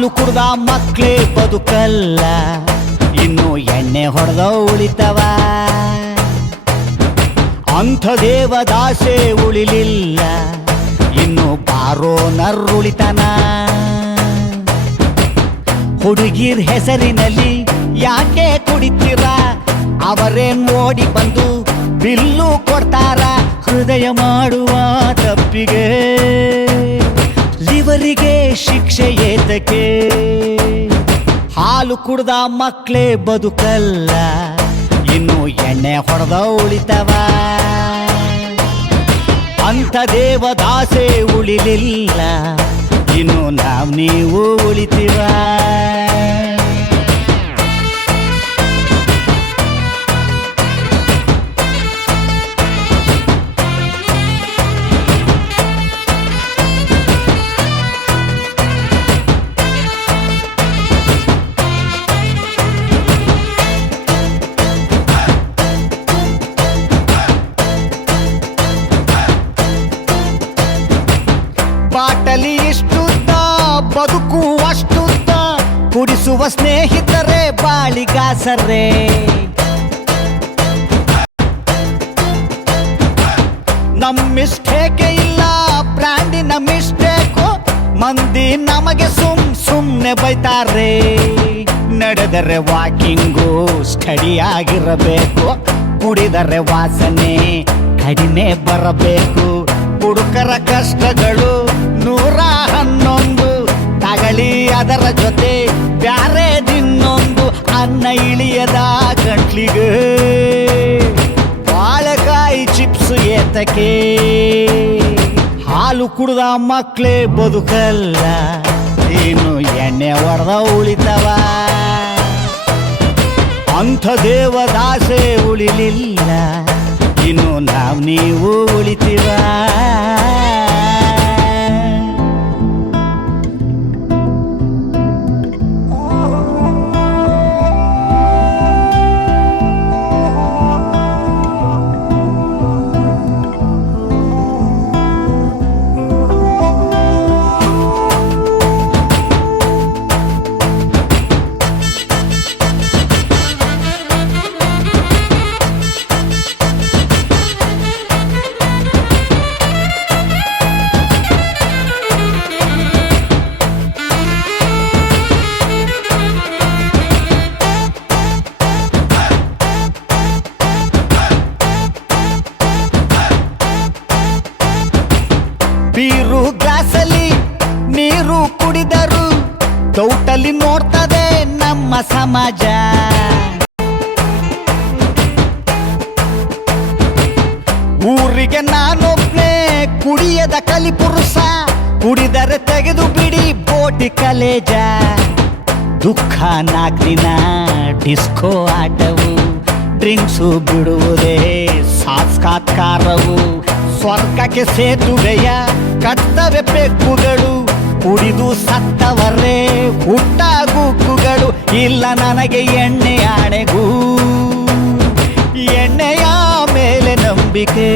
ಹಾಲು ಕುಡ್ದ ಮಕ್ಳೇ ಬದುಕಲ್ಲ, ಇನ್ನು ಎಣ್ಣೆ ಹೊಡೆದ ಉಳಿತವ. ಅಂಥ ದೇವದಾಸೆ ಉಳಿಲಿಲ್ಲ, ಇನ್ನು ಬಾರೋ ನರ್ರುಳಿತನ. ಹುಡುಗಿರ್ ಹೆಸರಿನಲ್ಲಿ ಯಾಕೆ ಕುಡಿತೀರ, ಅವರೇನ್ ಓಡಿ ಬಂದು ಬಿಲ್ಲು ಕೊಡ್ತಾರ. ಹೃದಯ ಮಾಡುವ ತಪ್ಪಿಗೆ ಲಿವರಿಗೆ ಶಿಕ್ಷೆ ಏತಕ್ಕೆ. ಹಾಲು ಕುಡ್ದ ಮಕ್ಳೇ ಬದುಕಲ್ಲ, ಇನ್ನು ಎಣ್ಣೆ ಹೊಡೆದ ಉಳಿತವ. ಅಂಥ ದೇವದಾಸೆ ಉಳಿಲಿಲ್ಲ, ಇನ್ನು ನೀವು ಉಳಿತೀವ. ಬಾಟಲಿ ಇಷ್ಟುದ್ದ ಬದುಕು ಅಷ್ಟುದ್ದ, ಕುಡಿಸುವ ಸ್ನೇಹಿತರೆ ಬಾಳಿಗಾಸರೇ. ನಮ್ ಮಿಸ್ಟೇಕೆ ಇಲ್ಲ, ಬ್ರ್ಯಾಂಡಿನ ಮಿಸ್ಟೇಕು. ಮಂದಿ ನಮಗೆ ಸುಮ್ನೆ ಬೈತಾರೆ. ನಡೆದರೆ ವಾಕಿಂಗು ಸ್ಟಡಿ ಆಗಿರಬೇಕು, ಕುಡಿದರೆ ವಾಸನೆ ಕಡಿಮೆ ಬರಬೇಕು. ಹುಡುಕರ ಕಷ್ಟಗಳು 111, ತಗಳಿ ಅದರ ಜೊತೆ ಬ್ಯಾರೆ ದಿನ್ನೊಂದು. ಅನ್ನ ಇಳಿಯದ ಗಂಟ್ಲಿಗೆ ಬಾಳೆಕಾಯಿ ಚಿಪ್ಸ್ ಏತಕ್ಕೆ. ಹಾಲು ಕುಡ್ದ ಮಕ್ಳೇ ಬದುಕಲ್ಲ, ಇನ್ನು ಎಣ್ಣೆ ಹೊಡೆದ ಉಳಿತವ. ಅಂಥ ದೇವದಾಸೆ ಉಳಿಲಿಲ್ಲ, ಇನ್ನು ನೀವು ಉಳಿತೀವ. ಬೀರು ಗ್ಲಾಸಲ್ಲಿ ನೀರು ಕುಡಿದರು ತೌಟಲ್ಲಿ ನೋಡ್ತದೆ ನಮ್ಮ ಸಮಾಜ. ಊರಿಗೆ ನಾನೊಬ್ನೇ ಕುಡಿಯದ ಕಲಿಪುರುಷ, ಕುಡಿದರೆ ತೆಗೆದು ಬಿಡಿ ಬೋಟಿ ಕಲೇಜ. ದುಃಖ 4 ದಿನ ಡಿಸ್ಕೋ ಆಟವು, ಡ್ರಿಂಕ್ಸು ಬಿಡುವುದೇ ಸಾಕ್ಷಾತ್ಕಾರವು. ಸ್ವರ್ಗಕ್ಕೆ ಸೇತುವೆಯ ಕರ್ತವ್ಯ ಪೆಕ್ಕುಗಳು, ಕುಡಿದು ಸತ್ತವರೇ ಹುಟ್ಟಾಗುಕ್ಕುಗಳು. ಇಲ್ಲ ನನಗೆ ಎಣ್ಣೆ ಆಣೆಗೂ, ಎಣ್ಣೆಯ ಮೇಲೆ ನಂಬಿಕೆ.